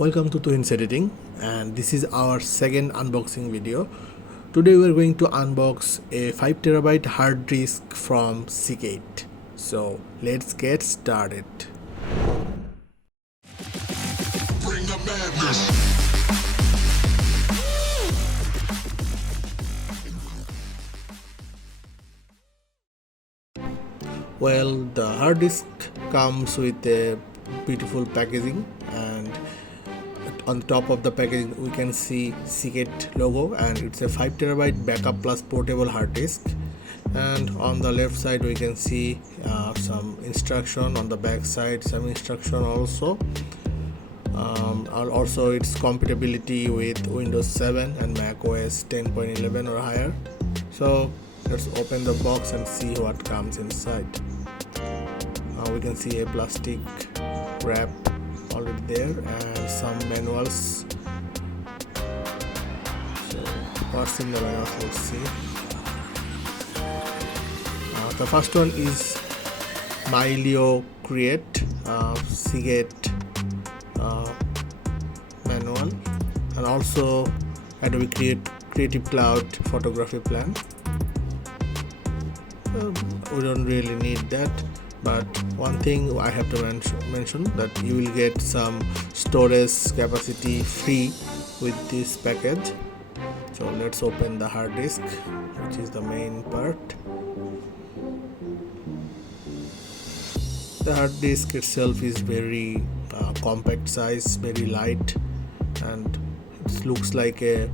Welcome to Tuhin's editing, and this is our second unboxing video. Today we are going to unbox a 5TB hard disk from Seagate. So let's get started. Bring the madness. Well, the hard disk comes with a beautiful packaging, and on the top of the packaging we can see Seagate logo, and it's a 5TB backup plus portable hard disk. And on the left side we can see some instruction, on the back side some instruction also. Also its compatibility with Windows 7 and Mac OS 10.11 or higher. So let's open the box and see what comes inside. We can see a plastic wrap already there and some manuals. So what's in the manuals, let's see. The first one is Milio Create Seagate manual, and also Adobe Creative Cloud photography plan. We don't really need that, but one thing I have to mention that you will get some storage capacity free with this package. So let's open the hard disk, which is the main part. The hard disk itself is very compact size, very light, and it looks like a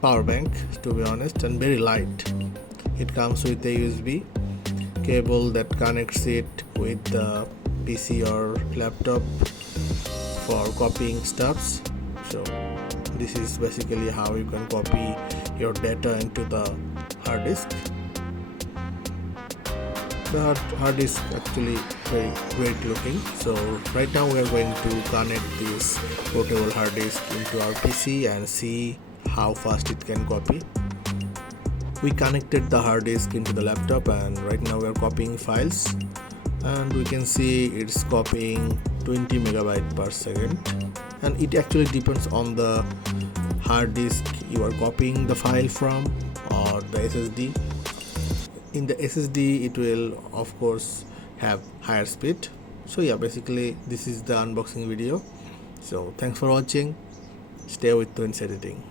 power bank, to be honest, and very light. It comes with a USB cable that connects it with the PC or laptop for copying stuffs. So this is basically how you can copy your data into the hard disk. The hard disk actually very great looking. So right now we are going to connect this portable hard disk into our PC and see how fast it can copy. We connected the hard disk into the laptop, and right now we are copying files, and we can see it's copying 20 megabyte per second, and it actually depends on the hard disk you are copying the file from or the SSD. In the SSD it will of course have higher speed. So yeah, basically this is the unboxing video. So thanks for watching. Stay with Tuhin's editing.